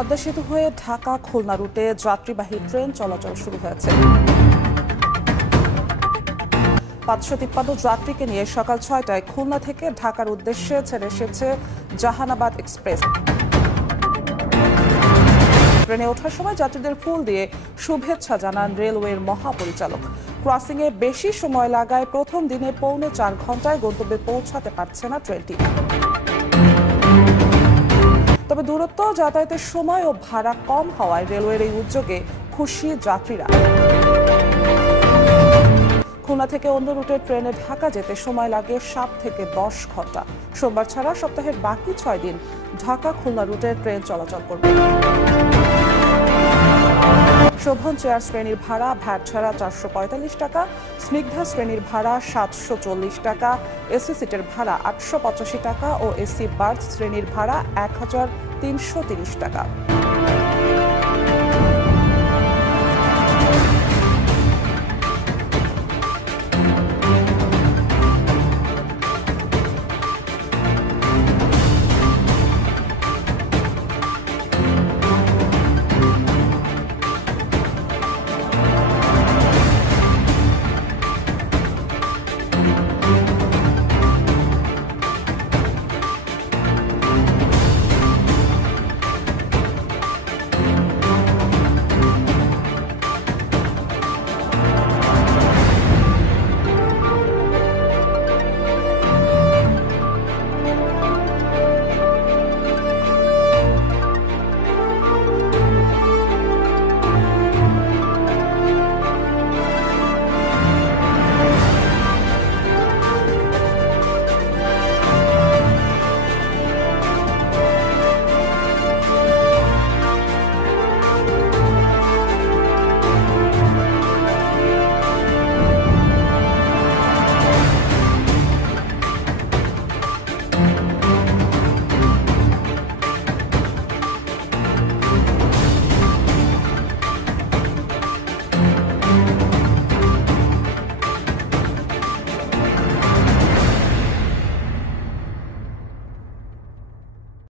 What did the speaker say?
পদ্মা সেতু হয়ে ঢাকা খুলনা রুটে যাত্রীবাহী ট্রেন চলাচল শুরু হয়েছে। ৫৫৩ যাত্রীকে নিয়ে সকাল ৬টায় খুলনা থেকে ঢাকার উদ্দেশ্যে ছেড়ে এসেছে জাহানাবাদ এক্সপ্রেস। ট্রেনে ওঠার সময় যাত্রীদের ফুল দিয়ে শুভেচ্ছা জানান রেলওয়ের মহাপরিচালক। ক্রসিংয়ে বেশি সময় লাগায় প্রথম দিনে পৌনে ৪ ঘন্টায় গন্তব্যে পৌঁছাতে পারছে না ট্রেনটি। তবে দূরত্ব, যাতায়াতের সময় ও ভাড়া কম হওয়ায় রেলওয়ের এই উদ্যোগে খুশি যাত্রীরা। খুলনা থেকে অন্য রুটের ট্রেনে ঢাকা যেতে সময় লাগে 7 থেকে 10 ঘন্টা। সোমবার ছাড়া সপ্তাহের বাকি 6 দিন ঢাকা খুলনা রুটের ট্রেন চলাচল করবে। শোভন চেয়ার শ্রেণীর ভাড়া ভ্যাট ছাড়া 445 টাকা, স্নিগ্ধা শ্রেণীর ভাড়া 740 টাকা, এসি সিটের ভাড়া 885 টাকা ও এসি বার্থ শ্রেণীর ভাড়া 1330 টাকা।